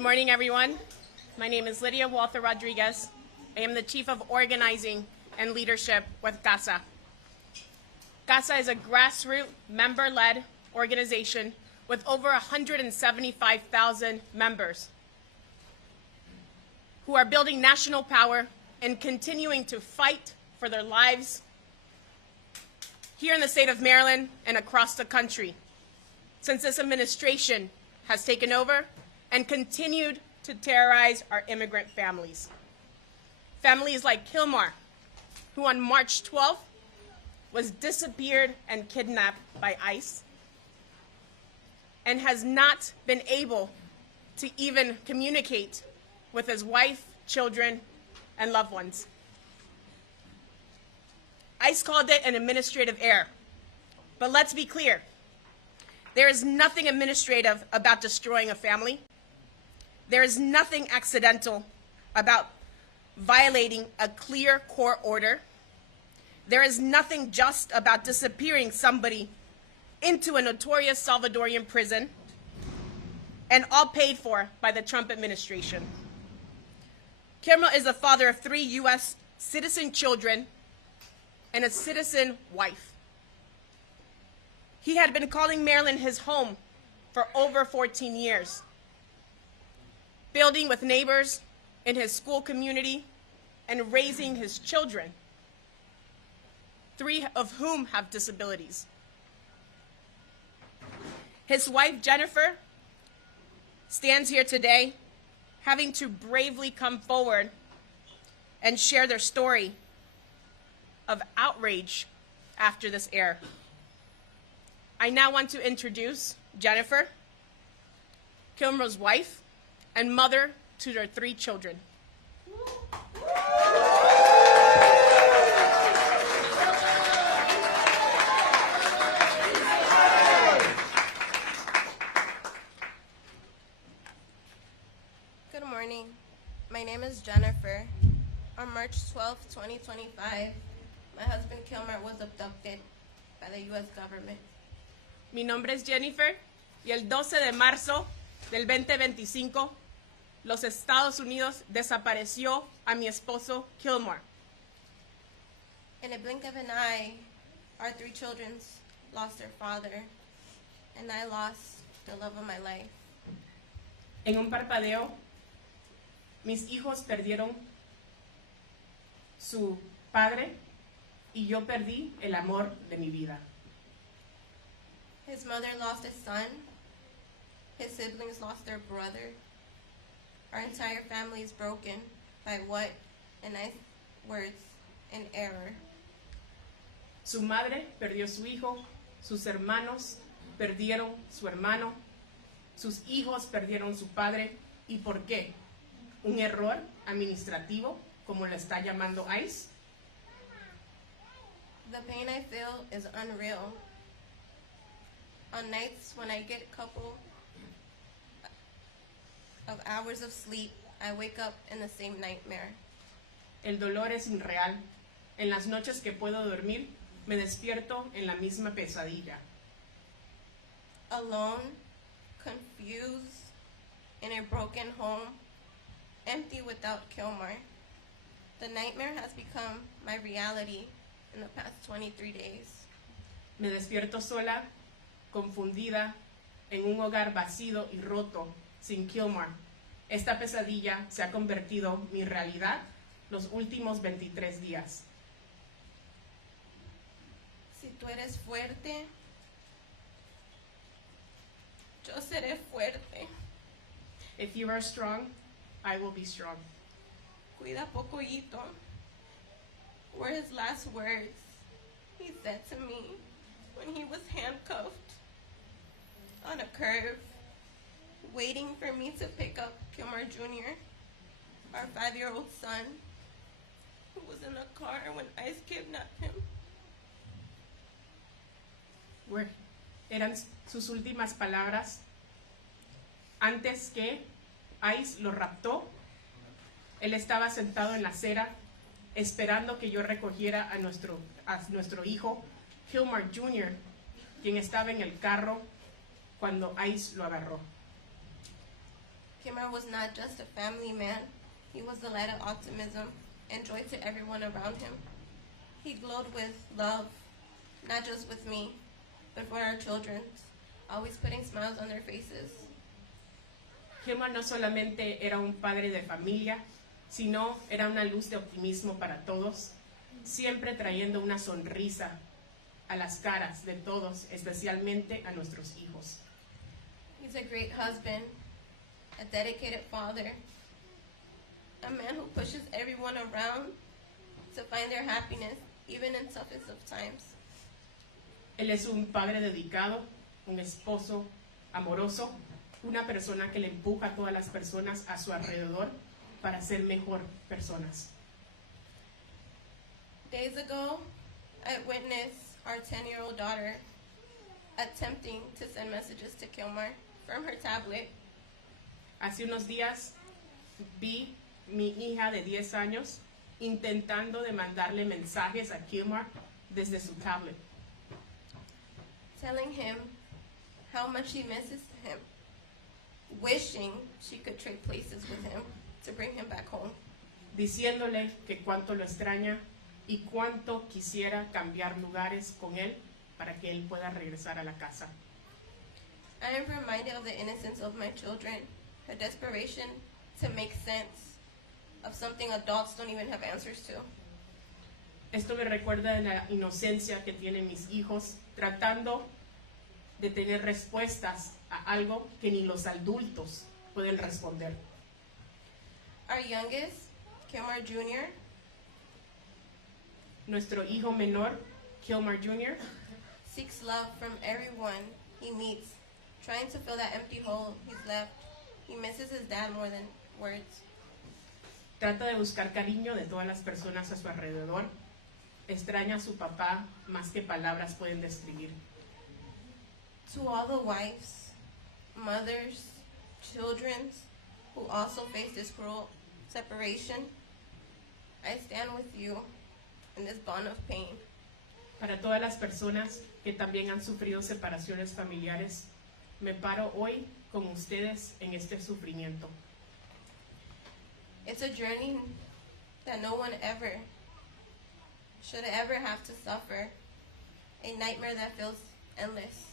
Good morning, everyone. My name is Lydia Walther Rodriguez. I am the Chief of Organizing and Leadership with CASA. CASA is a grassroots, member-led organization with over 175,000 members who are building national power and continuing to fight for their lives here in the state of Maryland and across the country since this administration has taken over and continued to terrorize our immigrant families. Families like Kilmar, who on March 12th was disappeared and kidnapped by ICE and has not been able to even communicate with his wife, children, and loved ones. ICE called it an administrative error, but let's be clear. There is nothing administrative about destroying a family. There is nothing accidental about violating a clear court order. There is nothing just about disappearing somebody into a notorious Salvadorian prison, and all paid for by the Trump administration. Kilmar is the father of 3 U.S. citizen children and a citizen wife. He had been calling Maryland his home for over 14 years, building with neighbors in his school community and raising his children, 3 of whom have disabilities. His wife, Jennifer, stands here today having to bravely come forward and share their story of outrage after this error. I now want to introduce Jennifer, Kilmar's wife and mother to their 3 children. Good morning. My name is Jennifer. On March 12, 2025, my husband Kilmar was abducted by the U.S. government. Mi nombre es Jennifer y el 12 de marzo del 2025, los Estados Unidos desapareció a mi esposo Kilmar. In a blink of an eye, our 3 children lost their father, and I lost the love of my life. En un parpadeo, mis hijos perdieron su padre y yo perdí el amor de mi vida. His mother lost a son. His siblings lost their brother. Our entire family is broken by what, in nice words, an error. Su madre perdió su hijo, sus hermanos perdieron su hermano, sus hijos perdieron su padre. ¿Y por qué? ¿Un error administrativo, como lo está llamando ICE? The pain I feel is unreal. On nights when I get a couple of hours of sleep, I wake up in the same nightmare. El dolor es irreal. En las noches que puedo dormir, me despierto en la misma pesadilla. Alone, confused, in a broken home, empty without Kilmar. The nightmare has become my reality in the past 23 days. Me despierto sola, confundida, en un hogar vacío y roto, sin Kilmar. Esta pesadilla se ha convertido en mi realidad los últimos 23 días. Si tú eres fuerte, yo seré fuerte. If you are strong, I will be strong. Cuida pocoyito were his last words he said to me when he was handcuffed on a curve, waiting for me to pick up Kilmar Jr., our 5-year-old son, who was in a car when ICE kidnapped him. Eran sus últimas palabras antes que ICE lo raptó. Él estaba sentado en la acera esperando que yo recogiera a nuestro hijo, Kilmar Jr., quien estaba en el carro cuando ICE lo agarró. Kilmar was not just a family man. He was the light of optimism and joy to everyone around him. He glowed with love, not just with me, but for our children, always putting smiles on their faces. Kilmar no solamente era un padre de familia, sino era una luz de optimismo para todos, siempre trayendo una sonrisa a las caras de todos, especialmente a nuestros hijos. He's a great husband, a dedicated father, a man who pushes everyone around to find their happiness, even in toughest of times. Él es un padre dedicado, un esposo amoroso, una persona que le empuja a todas las personas a su alrededor para ser mejor personas. Days ago, I witnessed our 10-year-old daughter attempting to send messages to Kilmar from her tablet. Hace unos días vi mi hija de 10 años intentando de mandarle mensajes a Kilmar desde su tablet, telling him how much she misses him, wishing she could trade places with him to bring him back home. diciéndole que cuánto lo extraña y cuánto quisiera cambiar lugares con él para que él pueda regresar a la casa. I am reminded of the innocence of my children, her desperation to make sense of something adults don't even have answers to. Esto me recuerda de la inocencia que tienen mis hijos tratando de tener respuestas a algo que ni los adultos pueden responder. Our youngest, Kilmar Jr., Nuestro hijo menor, Kilmar Jr., seeks love from everyone he meets, trying to fill that empty hole he's left. He misses his dad more than words. trata de buscar cariño de todas las personas a su alrededor. Extraña a su papá más que palabras pueden describir. To all the wives, mothers, children who also face this cruel separation, I stand with you in this bond of pain. Para todas las personas que también han sufrido separaciones familiares, me paro hoy con ustedes en este sufrimiento. It's a journey that no one ever should ever have to suffer, a nightmare that feels endless.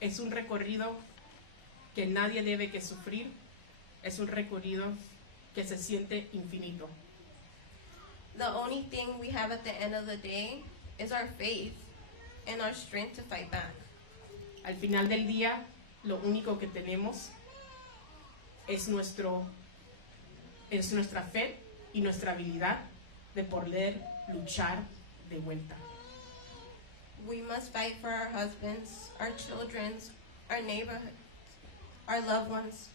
Es un recorrido que nadie debe que sufrir, es un recorrido que se siente infinito. The only thing we have at the end of the day is our faith and our strength to fight back. Al final del día, lo único que tenemos es nuestra fe y nuestra habilidad de poder luchar de vuelta. We must fight for our husbands, our children, our neighborhoods, our loved ones.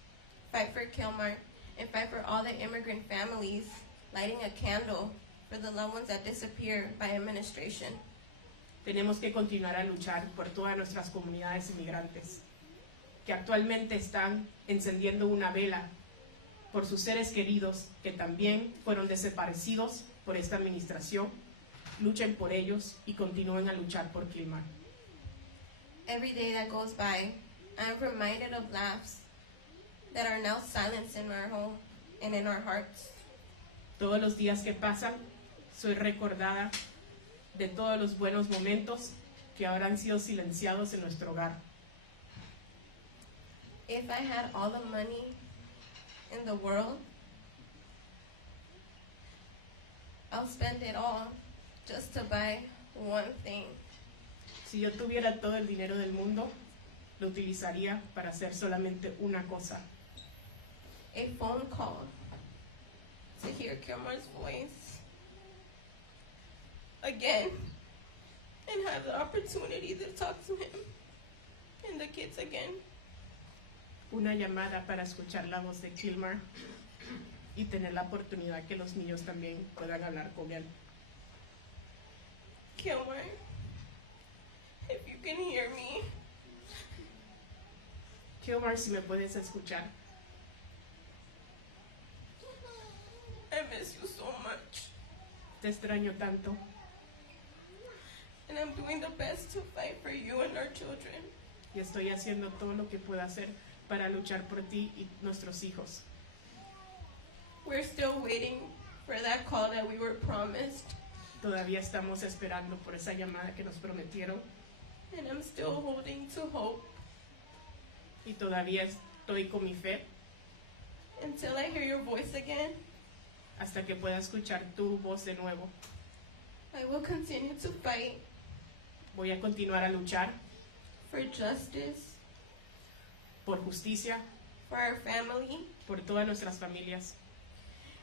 Fight for Kilmar and fight for all the immigrant families, lighting a candle for the loved ones that disappear by administration. Tenemos que continuar a luchar por todas nuestras comunidades inmigrantes que actualmente están encendiendo una vela por sus seres queridos que también fueron desaparecidos por esta administración. Luchen por ellos y continúen a luchar por Kilmar. Every day that goes by, I am reminded of laughs that are now silenced in our home and in our hearts. Todos los días que pasan, soy recordada de todos los buenos momentos que ahora han sido silenciados en nuestro hogar. If I had all the money in the world, I'll spend it all just to buy one thing. Si yo tuviera todo el dinero del mundo, lo utilizaría para hacer solamente una cosa: A phone call to hear Kilmar's voice again and have the opportunity to talk to him and the kids again. una llamada para escuchar la voz de Kilmar y tener la oportunidad que los niños también puedan hablar con él. Kilmar, if you can hear me, Kilmar, si me puedes escuchar, I miss you so much. te extraño tanto And I'm doing the best to fight for you and our children. y estoy haciendo todo lo que pueda hacer para luchar por ti y nuestros hijos. We're still waiting for that call that we were promised, Todavía estamos esperando por esa llamada que nos prometieron and I'm still holding to hope y todavía estoy con mi fe until I hear your voice again. hasta que pueda escuchar tu voz de nuevo. I will continue to fight Voy a continuar a luchar for justice, por justicia, for our family, por todas nuestras familias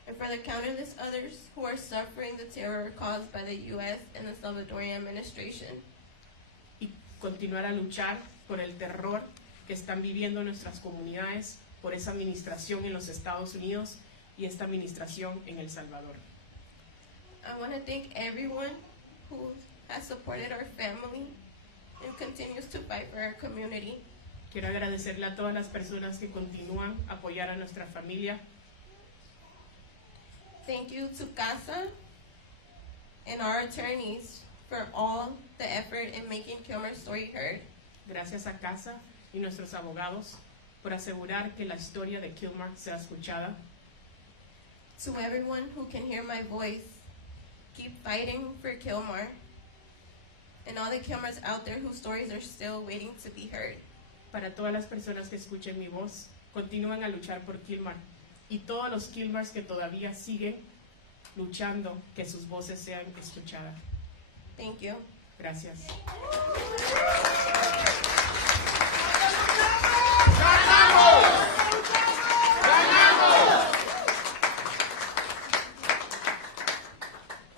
and for the countless others who are suffering the terror caused by the U.S. and the Salvadorian administration. y continuar a luchar por el terror que están viviendo nuestras comunidades, por esa administración en los Estados Unidos y esta administración en El Salvador. I want to thank everyone who has supported our family and continues to fight for our community. Quiero agradecerle a todas las personas que continúan a apoyar a nuestra familia. Thank you to CASA and our attorneys for all the effort in making Kilmar's story heard. Gracias a CASA y nuestros abogados por asegurar que la historia de Kilmar sea escuchada. To everyone who can hear my voice, keep fighting for Kilmar and all the Kilmars out there whose stories are still waiting to be heard. Para todas las personas que escuchen mi voz, continúen a luchar por Kilmar. Y todos los Kilmars que todavía siguen luchando, que sus voces sean escuchadas. Thank you. Gracias.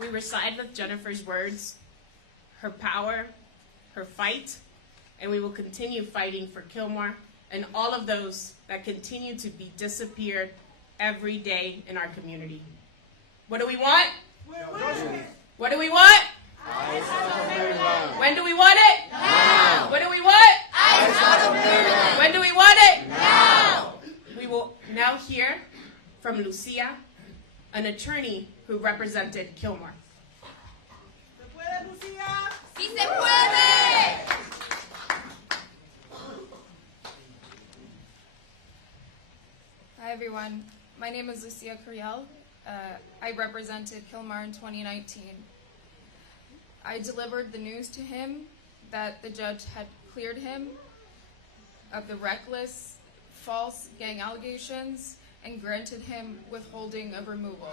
We reside with Jennifer's words, her power, her fight, and we will continue fighting for Kilmar and all of those that continue to be disappeared every day in our community. What do we want? What do we want? When do we want it? Now. What do we want? When do we want it? Now. We will now hear from Lucia, an attorney who represented Kilmar. ¡Sí se puede! Hi everyone, my name is Lucia Curiel. I represented Kilmar in 2019. I delivered the news to him that the judge had cleared him of the reckless, false gang allegations and granted him withholding of removal.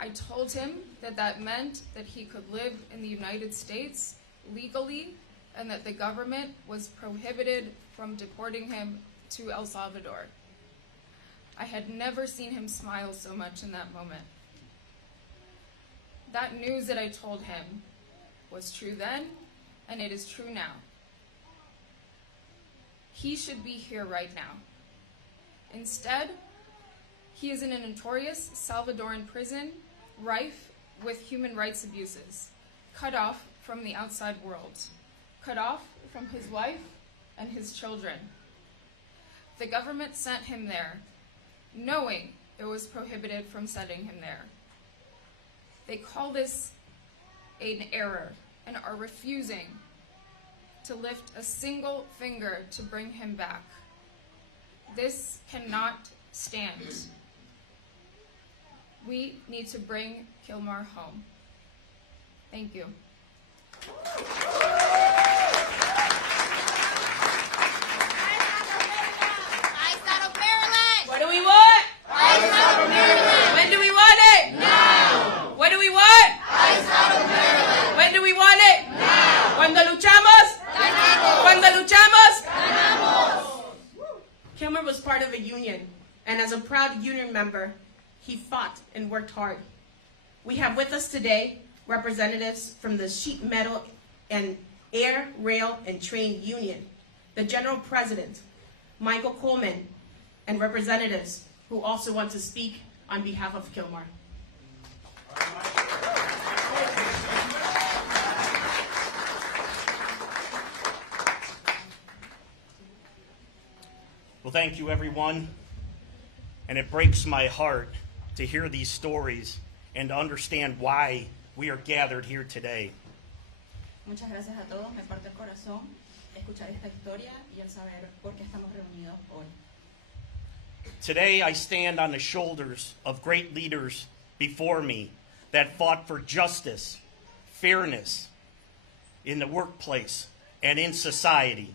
I told him that that meant that he could live in the United States legally and that the government was prohibited from deporting him to El Salvador. I had never seen him smile so much in that moment. That news that I told him was true then, and it is true now. He should be here right now. Instead, he is in a notorious Salvadoran prison, rife with human rights abuses, cut off from the outside world, cut off from his wife and his children. The government sent him there, knowing it was prohibited from sending him there. They call this an error and are refusing to lift a single finger to bring him back. This cannot stand. We need to bring Kilmar home. Thank you. What do we want? When do we want it? Now. What do we want? When do we want it? Now. Cuando luchamos? Ganamos. Cuando luchamos? Ganamos. Kilmar was part of a union, and as a proud union member, he fought and worked hard. We have with us today representatives from the Sheet Metal and Air, Rail, and Train Union, the General President, Michael Coleman, and representatives who also want to speak on behalf of Kilmar. Well, thank you, everyone. And it breaks my heart to hear these stories and to understand why we are gathered here today. Muchas gracias a todos, me parte el corazón escuchar esta historia y el saber por qué estamos reunidos hoy. Today I stand on the shoulders of great leaders before me that fought for justice, fairness in the workplace and in society.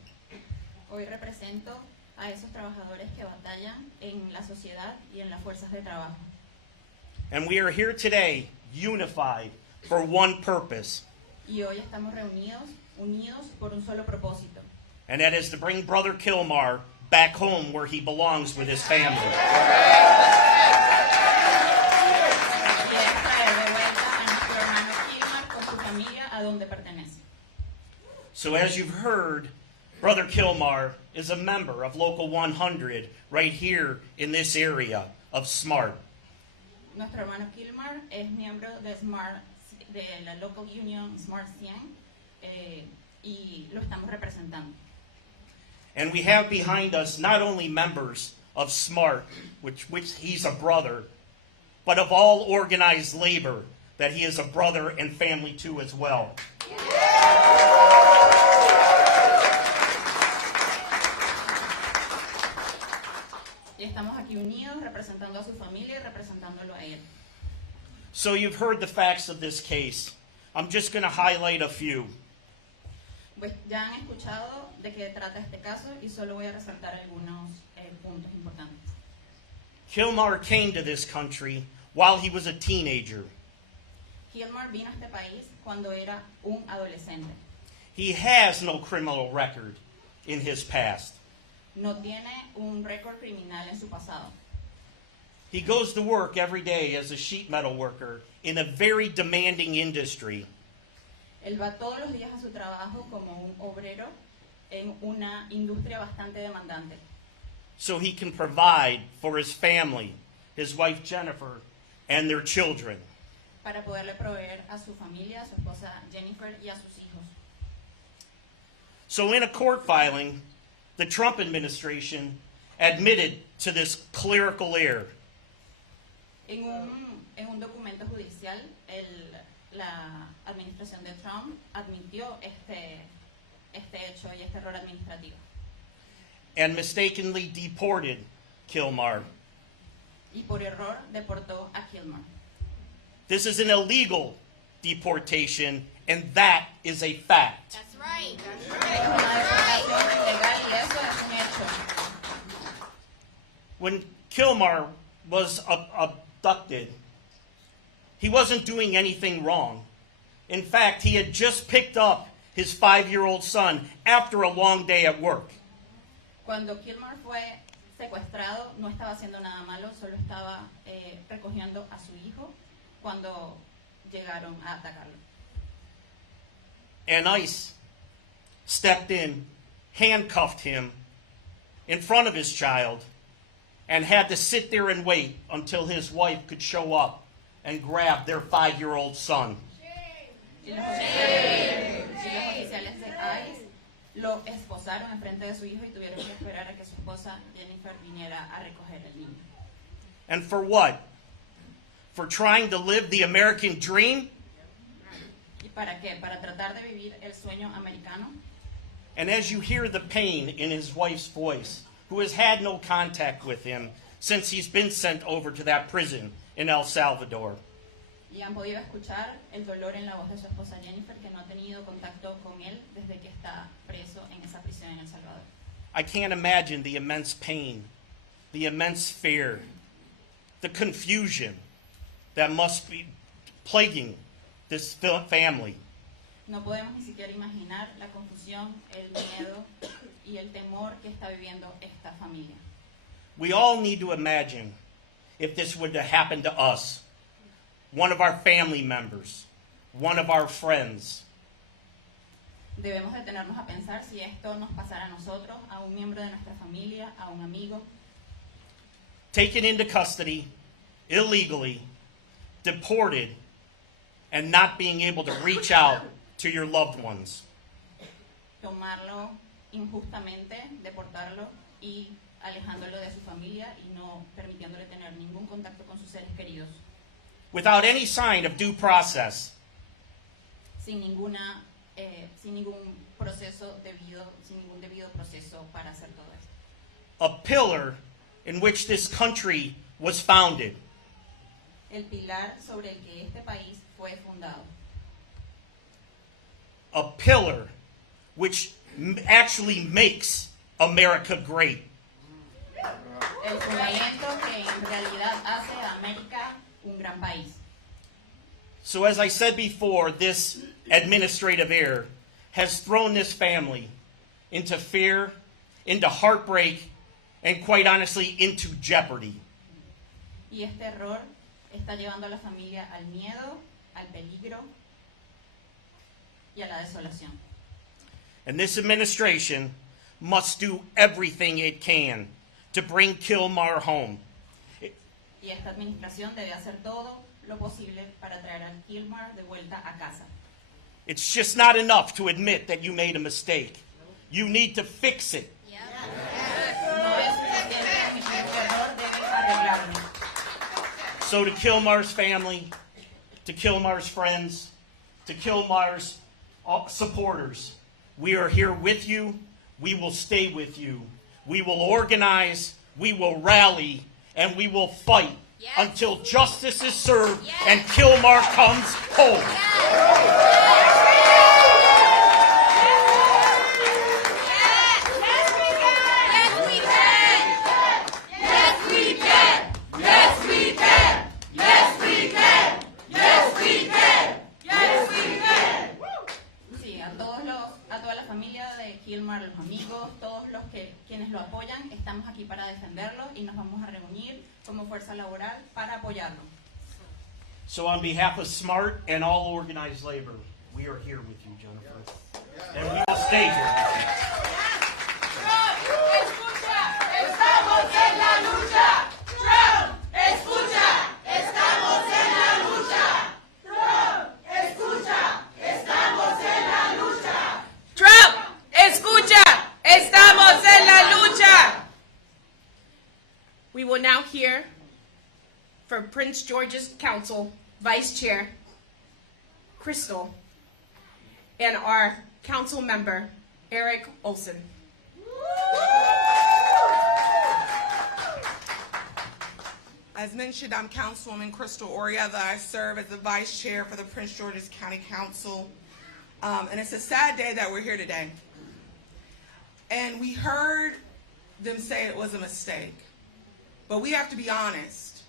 Hoy represento a esos trabajadores que batallan en la sociedad y en las fuerzas de trabajo. And we are here today unified for one purpose, Y hoy estamos unidos por un solo propósito. and that is to bring Brother Kilmar back home where he belongs with his family. Y es traer de vuelta a nuestro hermano Kilmar con su familia a donde pertenece. So as you've heard, Brother Kilmar is a member of Local 100 right here in this area of SMART. Nuestro hermano Kilmar es miembro de la Local Union Smart 100 y lo estamos representando. And we have behind us not only members of SMART, which he's a brother, but of all organized labor, that he is a brother and family to as well. Y estamos aquí unidos representando a su familia y representándolo a él. So you've heard the facts of this case. I'm just going to highlight a few. Pues ya han escuchado de qué trata este caso y solo voy a resaltar algunos puntos importantes. Kilmar came to this country while he was a teenager. Kilmar vino a este país cuando era un adolescente. He has no criminal record in his past. No tiene un récord criminal en su pasado. He goes to work every day as a sheet metal worker in a very demanding industry. Él va todos los días a su trabajo como un obrero en una industria bastante demandante. So he can provide for his family, his wife Jennifer, and their children. Para poderle proveer a su familia, a su esposa Jennifer y a sus hijos. So in a court filing, the Trump administration admitted to this clerical error. En un documento judicial, la administración de Trump admitió este hecho y este error administrativo. And mistakenly deported Kilmar. Y por error deportó a Kilmar. This is an illegal deportation, and that is a fact. That's right. Es una deportación ilegal y eso es un hecho. When Kilmar was abducted, he wasn't doing anything wrong. In fact, he had just picked up his 5-year-old son after a long day at work. Cuando Kilmar fue secuestrado, no estaba haciendo nada malo, solo estaba recogiendo a su hijo cuando llegaron a atacarlo. And ICE stepped in, handcuffed him in front of his child, and had to sit there and wait until his wife could show up and grab their 5-year-old son. Y los oficiales de ICE lo esposaron enfrente de su hijo y tuvieron que esperar a que su esposa Jennifer viniera a recoger al niño. And for what? For trying to live the American dream? ¿Y para qué? Para tratar de vivir el sueño americano. And as you hear the pain in his wife's voice, who has had no contact with him since he's been sent over to that prison in El Salvador. Y han podido escuchar el dolor en la voz de su esposa Jennifer, que no ha tenido contacto con él desde que está preso en esa prisión en El Salvador. I can't imagine the immense pain, the immense fear, the confusion that must be plaguing this family. No podemos ni siquiera imaginar la confusión, el miedo y el temor que está viviendo esta familia. We all need to imagine if this would have happened to us, one of our family members, one of our friends. Debemos detenernos a pensar si esto nos pasara a nosotros, a un miembro de nuestra familia, a un amigo. Taken into custody, illegally, deported, and not being able to reach out to your loved ones. Tomarlo injustamente, deportarlo y alejándolo de su familia y no permitiéndole tener ningún contacto con sus seres queridos. Without any sign of due process. Sin ninguna sin ningún proceso debido, sin ningún debido proceso para hacer todo esto. A pillar in which this country was founded. El pilar sobre el que este país fue fundado. A pillar which actually makes America great. El fundamento que en realidad hace a América un gran país. So as I said before, this administrative error has thrown this family into fear, into heartbreak, and quite honestly, into jeopardy. Y este error está llevando a la familia al miedo, al peligro y a la desolación. And this administration must do everything it can to bring Kilmar home. Y esta administración debe hacer todo lo posible para traer a Kilmar de vuelta a casa. It's just not enough to admit that you made a mistake. You need to fix it. No es suficiente admitir tu error, debes arreglarlo. So to Kilmar's family, to Kilmar's friends, to Kilmar's supporters, we are here with you. We will stay with you. We will organize, we will rally, and we will fight until justice is served and Kilmar comes home. Sí, a toda la familia de Kilmar, los amigos, todos los quienes lo apoyan, estamos aquí para defenderlo y nos vamos a reunir como fuerza laboral para apoyarlo. So on behalf of SMART and all organized labor, we are here with you, Jennifer. And we will stay here with you. Estamos en la lucha. Trump, escucha. Estamos en la lucha. Trump, escucha. Estamos en la lucha. Trump, escucha, estamos en la lucha. We will now hear from Prince George's Council Vice Chair Crystal and our council member Eric Olson. As mentioned, I'm Councilwoman Crystal Orietta. I serve as the Vice Chair for the Prince George's County Council. And it's a sad day that we're here today. And we heard them say it was a mistake. But we have to be honest.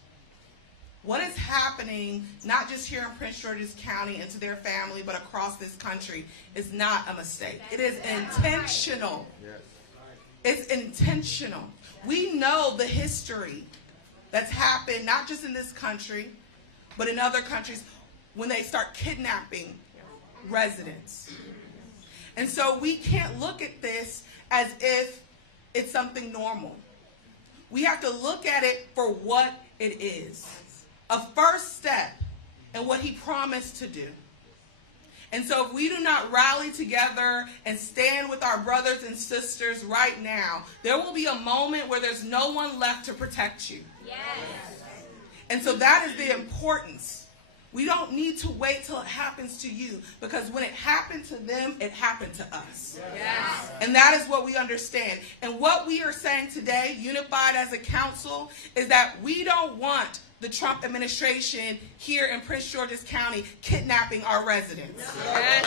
What is happening, not just here in Prince George's County and to their family, but across this country, is not a mistake. It is intentional. It's intentional. We know the history that's happened, not just in this country, but in other countries, when they start kidnapping residents. And so we can't look at this as if it's something normal. We have to look at it for what it is. A first step in what he promised to do. And so if we do not rally together and stand with our brothers and sisters right now, there will be a moment where there's no one left to protect you. Yes. And so that is the importance. We don't need to wait till it happens to you, because when it happened to them, it happened to us. Yes. And that is what we understand. And what we are saying today, unified as a council, is that we don't want the Trump administration here in Prince George's County kidnapping our residents. Yes.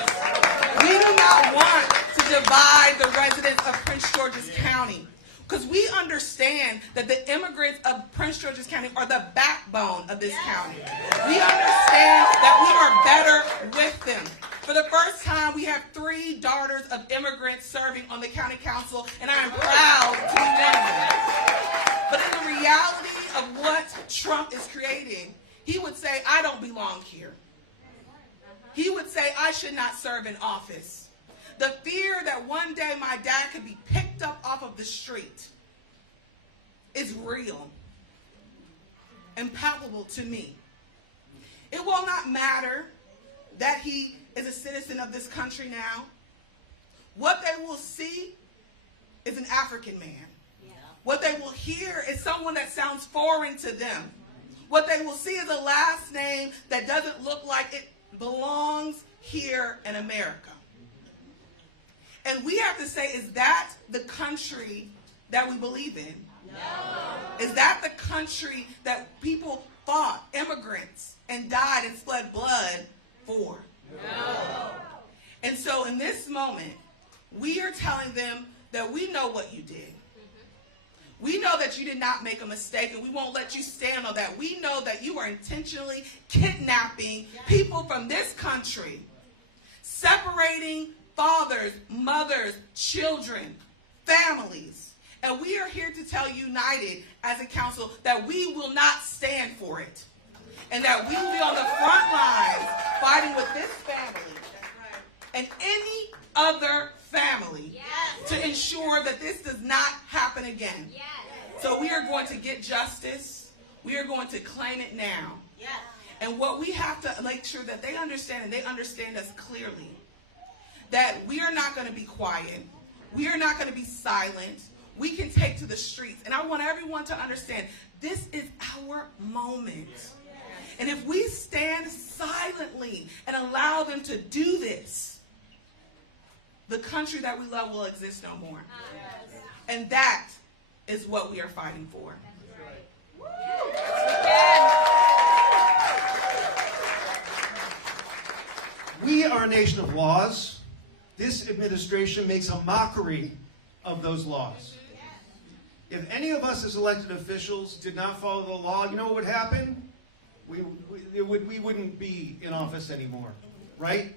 We do not want to divide the residents of Prince George's County, because we understand that the immigrants of Prince George's County are the backbone of this county. We understand that we are better with them. For the first time, we have 3 daughters of immigrants serving on the county council, and I am proud to be one of them. But in the reality of what Trump is creating, he would say, I don't belong here. He would say, I should not serve in office. The fear that one day my dad could be picked up off of the street is real and palpable to me. It will not matter that he is a citizen of this country now. What they will see is an African man. What they will hear is someone that sounds foreign to them. What they will see is a last name that doesn't look like it belongs here in America. And we have to say, is that the country that we believe in? No. Is that the country that people fought, immigrants, and died and spilled blood for? No. And so in this moment, we are telling them that we know what you did. We know that you did not make a mistake, and we won't let you stand on that. We know that you are intentionally kidnapping people from this country, separating fathers, mothers, children, families. And we are here to tell you, united as a council, that we will not stand for it. And that we will be on the front lines fighting with this family and any other family to ensure that this does not happen again. So we are going to get justice. We are going to claim it now. And what we have to make sure that they understand, and they understand us clearly, that we are not going to be quiet. We are not going to be silent. We can take to the streets. And I want everyone to understand, this is our moment. And if we stand silently and allow them to do this, the country that we love will exist no more. And that is what we are fighting for. We are a nation of laws. This administration makes a mockery of those laws. If any of us as elected officials did not follow the law, you know what would happen? We wouldn't be in office anymore, right?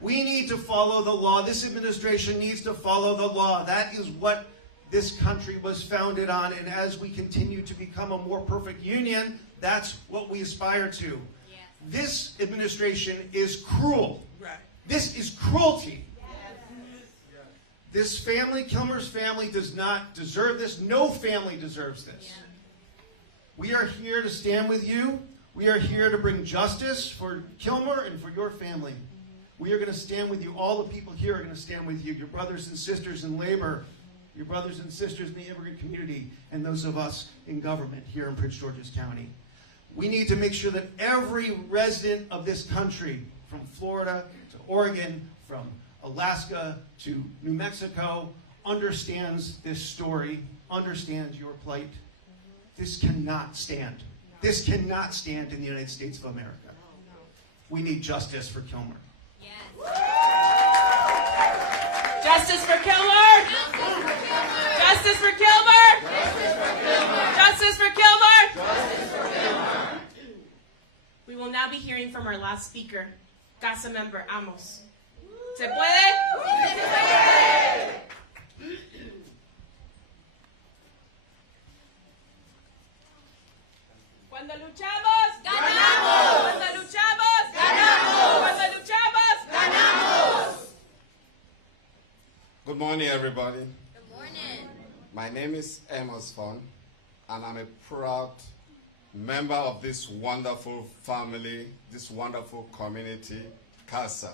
We need to follow the law. This administration needs to follow the law. That is what this country was founded on, and as we continue to become a more perfect union, that's what we aspire to. Yeah. This administration is cruel. Right. This is cruelty. Yeah. This family, Kilmar's family, does not deserve this. No family deserves this. Yeah. We are here to stand with you. We are here to bring justice for Kilmar and for your family. We are going to stand with you. All the people here are going to stand with you, your brothers and sisters in labor, your brothers and sisters in the immigrant community, and those of us in government here in Prince George's County. We need to make sure that every resident of this country, from Florida to Oregon, from Alaska to New Mexico, understands this story, understands your plight. This cannot stand. This cannot stand in the United States of America. We need justice for Kilmar. Justice for Kilmar! Justice for Kilmar! Justice for Kilmar! Justice for Kilmar! We will now be hearing from our last speaker, CASA member Amos. ¿Se puede? Cuando luchamos, ganamos. Cuando luchamos, ganamos. Cuando luchamos, ganamos. Good morning, everybody. Good morning. My name is Amos Fon, and I'm a proud member of this wonderful family, this wonderful community, CASA.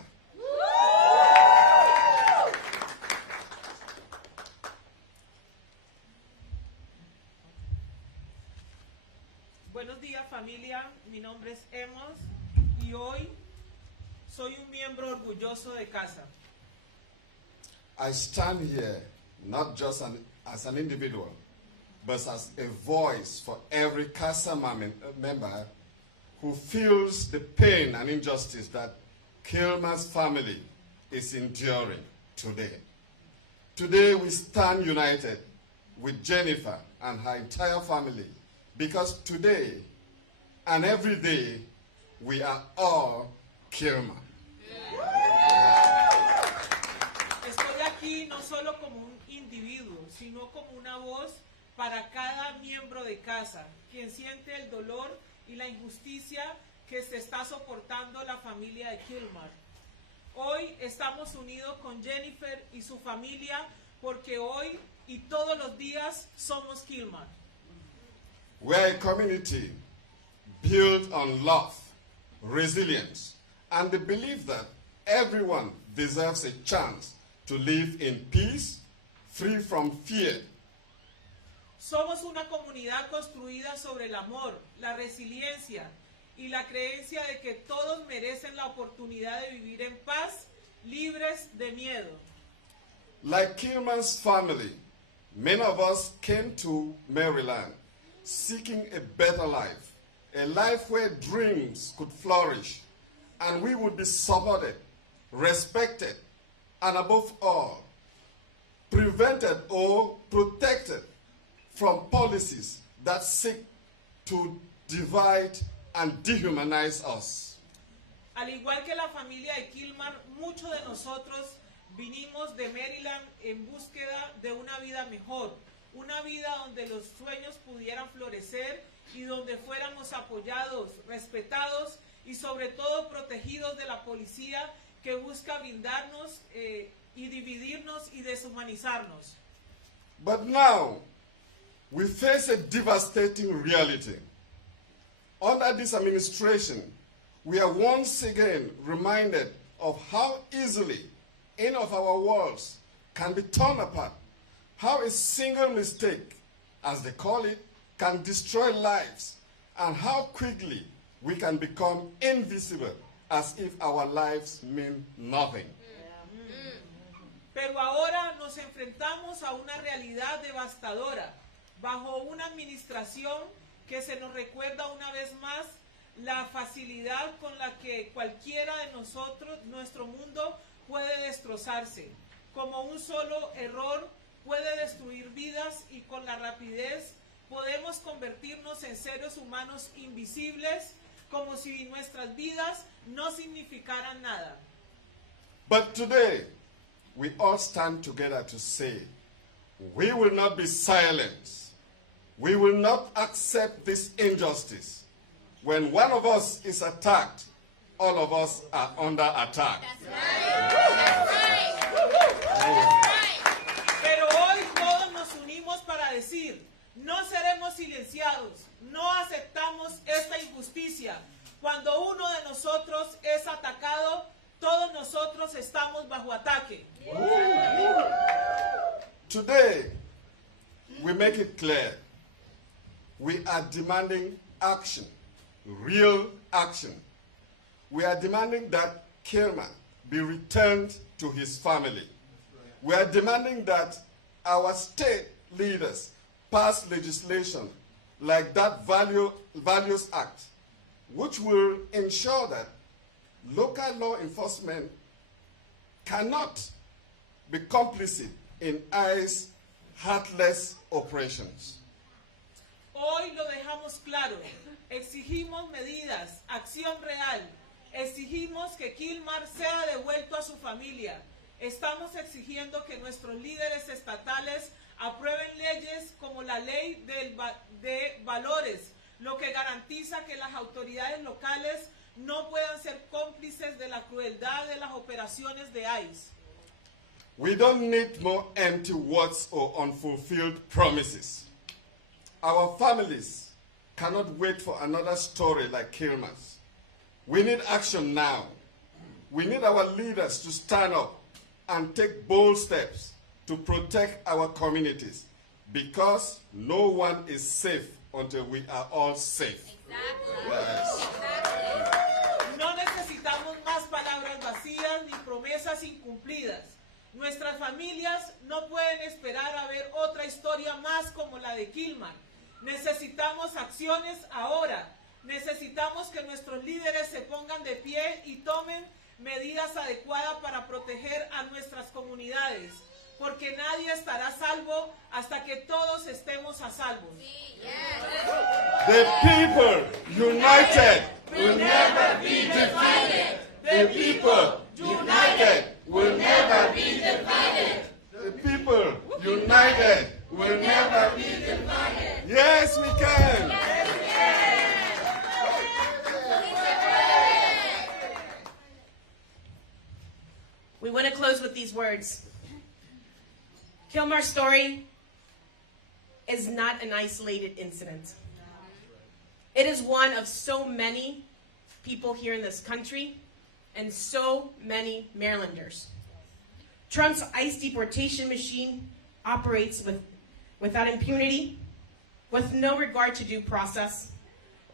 Buenos días, familia. Mi nombre es Emos y hoy soy un miembro orgulloso de CASA. I stand here not just as an individual, but as a voice for every CASA member who feels the pain and injustice that Kilmar's family is enduring today. Today we stand united with Jennifer and her entire family, because today and every day we are all Kilmar. Estoy aquí no solo como un individuo, sino como una voz para cada miembro de CASA, quien siente el dolor y la injusticia que se está soportando la familia de Kilmar. Hoy estamos unidos con Jennifer y su familia porque hoy y todos los días somos Kilmar. We're a community built on love, resilience, and the belief that everyone deserves a chance to live in peace, free from fear. Somos una comunidad construida sobre el amor, la resiliencia y la creencia de que todos merecen la oportunidad de vivir en paz, libres de miedo. Like Kilmar's family, many of us came to Maryland seeking a better life, a life where dreams could flourish, and we would be supported, respected, and above all, prevented or protected from policies that seek to divide and dehumanize us. Al igual que la familia de Kilmar, muchos de nosotros vinimos de Maryland en búsqueda de una vida mejor, una vida donde los sueños pudieran florecer y donde fuéramos apoyados, respetados y sobre todo protegidos de la policía que busca blindarnos y dividirnos y deshumanizarnos. But now, we face a devastating reality. Under this administration, we are once again reminded of how easily any of our worlds can be torn apart, how a single mistake, as they call it, can destroy lives, and how quickly we can become invisible as if our lives mean nothing. Pero ahora nos enfrentamos a una realidad devastadora, bajo una administración que se nos recuerda una vez más la facilidad con la que cualquiera de nosotros, nuestro mundo, puede destrozarse. Como un solo error puede destruir vidas y con la rapidez podemos convertirnos en seres humanos invisibles, como si nuestras vidas no significaran nada. But today, we all stand together to say, we will not be silent. We will not accept this injustice. When one of us is attacked, all of us are under attack. Pero hoy todos nos unimos para decir, no seremos silenciados, no aceptamos esta injusticia. Cuando uno de nosotros es atacado, todos nosotros estamos bajo ataque. Today, we make it clear. We are demanding action, real action. We are demanding that Kilmar be returned to his family. We are demanding that our state leaders pass legislation like that Values Act, which will ensure that local law enforcement cannot be complicit in ICE heartless operations. Hoy lo dejamos claro, exigimos medidas, acción real, exigimos que Kilmar sea devuelto a su familia, estamos exigiendo que nuestros líderes estatales aprueben leyes como la ley de valores, lo que garantiza que las autoridades locales no puedan ser cómplices de la crueldad de las operaciones de ICE. We don't need more empty words or unfulfilled promises. Our families cannot wait for another story like Kilmar's. We need action now. We need our leaders to stand up and take bold steps to protect our communities, because no one is safe until we are all safe. Exactly. Yes. No necesitamos más palabras vacías ni promesas incumplidas. Nuestras familias no pueden esperar a ver otra historia más como la de Kilmar. Necesitamos acciones ahora. Necesitamos que nuestros líderes se pongan de pie y tomen medidas adecuadas para proteger a nuestras comunidades, porque nadie estará a salvo hasta que todos estemos a salvo. The people united will never be divided. The people united will never be divided. The people united will never be divided. Yes, we can. We want to close with these words. Kilmar's story is not an isolated incident. It is one of so many people here in this country and so many Marylanders. Trump's ICE deportation machine operates without impunity, with no regard to due process,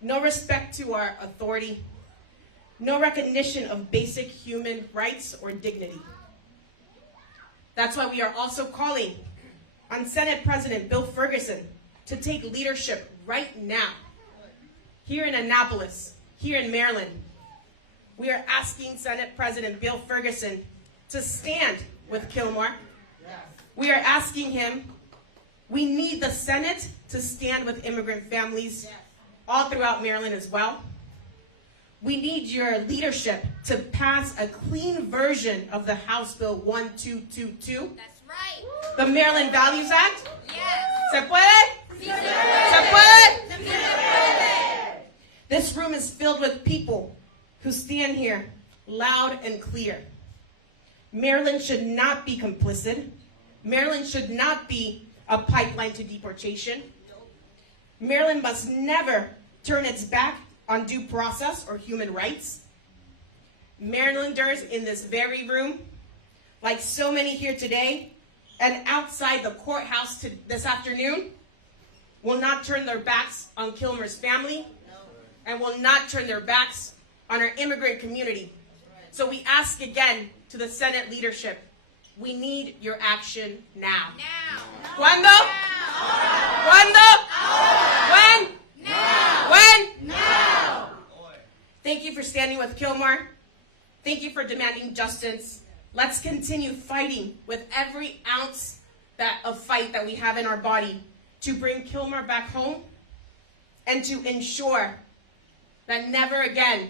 no respect to our authority, no recognition of basic human rights or dignity. That's why we are also calling on Senate President Bill Ferguson to take leadership right now. Here in Annapolis, here in Maryland, we are asking Senate President Bill Ferguson to stand with Kilmar. We are asking him, we need the Senate to stand with immigrant families all throughout Maryland as well. We need your leadership to pass a clean version of the House Bill 1222. That's right. The Maryland Values Act. Yes. ¿Se puede? Sí, ¿Se puede? Se puede. This room is filled with people who stand here loud and clear. Maryland should not be complicit. Maryland should not be a pipeline to deportation. Maryland must never turn its back on due process or human rights. Marylanders in this very room, like so many here today and outside the courthouse this afternoon, will not turn their backs on Kilmar's family and will not turn their backs on our immigrant community. So we ask again to the Senate leadership, we need your action now. Now. ¿Cuándo? ¿Cuándo? When? Now. When? Now. Thank you for standing with Kilmar. Thank you for demanding justice. Let's continue fighting with every ounce of fight that we have in our body to bring Kilmar back home and to ensure that never again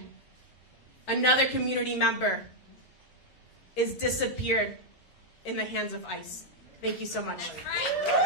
another community member is disappeared in the hands of ICE. Thank you so much. Right.